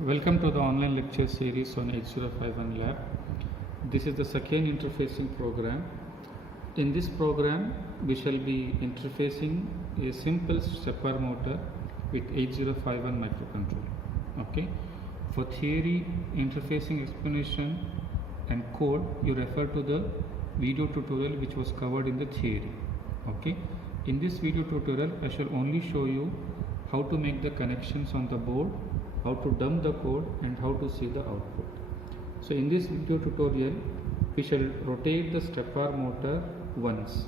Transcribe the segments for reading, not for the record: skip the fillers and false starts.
Welcome to the online lecture series on 8051 lab. This is the second interfacing program. In this program, we shall be interfacing a simple stepper motor with 8051 microcontroller. Okay. For theory, interfacing explanation and code, you refer to the video tutorial which was covered in the theory. Okay. In this video tutorial, I shall only show you how to make the connections on the board, how to dump the code, and how to see the output. So in this video tutorial, we shall rotate the stepper motor once.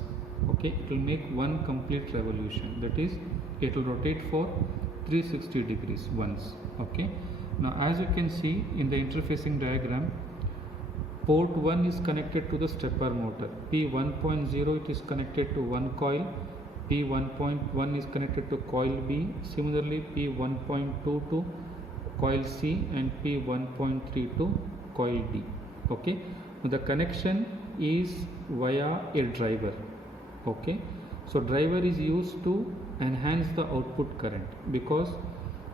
Okay, it will make one complete revolution. That is, it will rotate for 360 degrees once. Okay. Now, as you can see in the interfacing diagram, port 1 is connected to the stepper motor. P1.0 it is connected to one coil. P1.1 is connected to coil B. Similarly, P1.2 to coil C and P1.3 to coil D. Okay. Now the connection is via a driver. Okay. So driver is used to enhance the output current because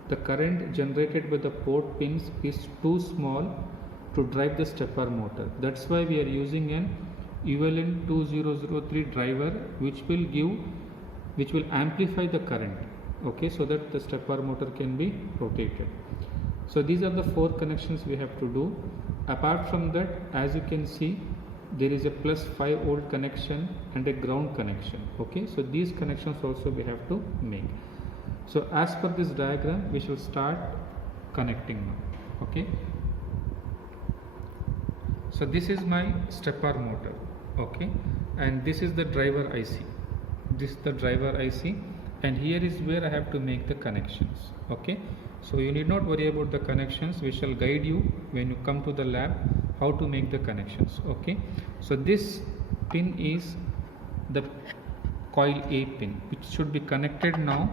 the current generated by the port pins is too small to drive the stepper motor. That's why we are using an ULN2003 driver which will amplify the current, okay, so that the stepper motor can be rotated. So these are the four connections we have to do. Apart from that, as you can see, there is a plus 5 volt connection and a ground connection. Okay, so these connections also we have to make. So as per this diagram, we shall start connecting now. Okay, so this is my stepper motor. Okay, and this is the driver IC. This is the driver IC, and here is where I have to make the connections. Okay, so you need not worry about the connections. We shall guide you when you come to the lab how to make the connections. Okay, so this pin is the coil A pin, which should be connected now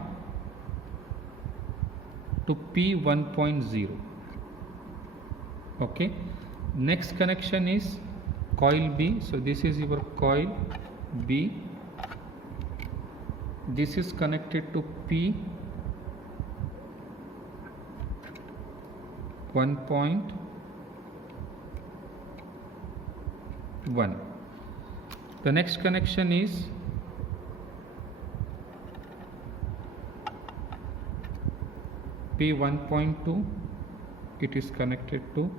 to P1.0. okay, next connection is coil B. So this is your coil B. This is connected to P1.1. The next connection is P1.2. It is connected to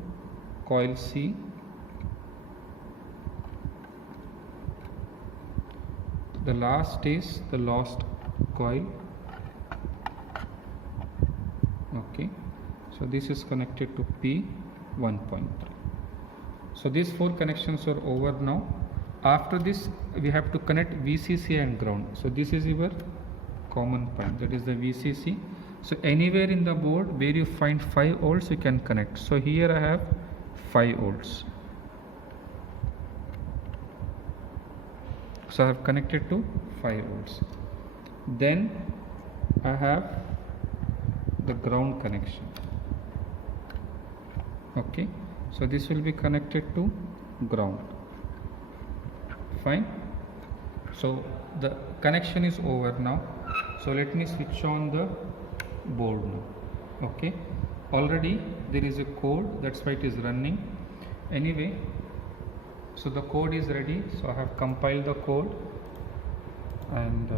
coil C. The last is the lost coil. Okay, so this is connected to P1.3. so these four connections are over now. After this, we have to connect VCC and ground. So this is your common point, that is the VCC. So anywhere in the board where you find 5 volts, you can connect. So here I have 5 volts. So I have connected to 5 volts. Then I have the ground connection. Okay, so this will be connected to ground. Fine. So the connection is over now. So let me switch on the board now. Okay, already there is a code, that's why it is running. Anyway, so the code is ready. So I have compiled the code, and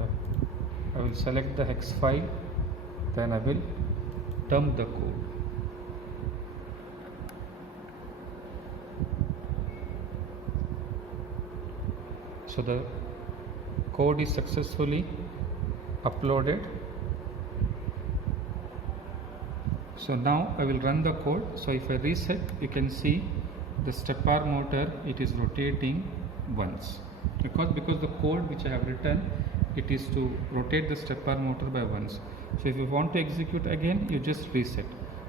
I will select the hex file, then I will dump the code. So the code is successfully uploaded. So now I will run the code. So if I reset, you can see the stepper motor, it is rotating once, because the code which I have written, it is to rotate the stepper motor by once. So if you want to execute again, you just reset.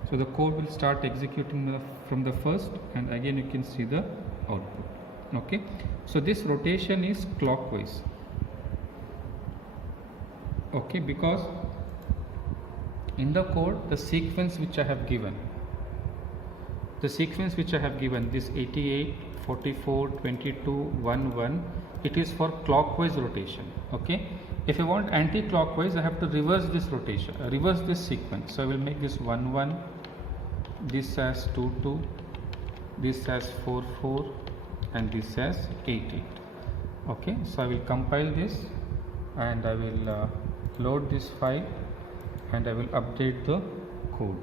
So the code will start executing from the first, and again you can see the output. Okay, so this rotation is clockwise. Okay, because in the code, the sequence which I have given, this 88, 44, 22, 1, 1, it is for clockwise rotation. Okay, if I want anti-clockwise, I have to reverse this rotation, reverse this sequence. So I will make this 1, 1, this has 2 2, this has 4 4, and this has 8 8. Okay, so I will compile this and I will load this file and I will update the code.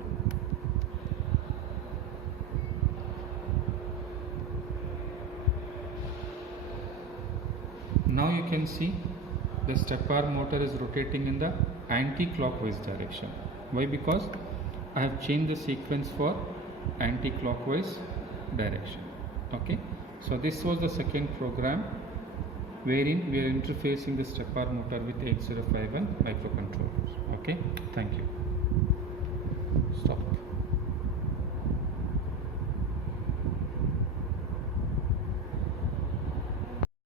Now you can see the stepper motor is rotating in the anti-clockwise direction. Why? Because I have changed the sequence for anti-clockwise direction. Okay, so this was the second program wherein we are interfacing the stepper motor with 8051 microcontrollers. Okay, thank you. Stop.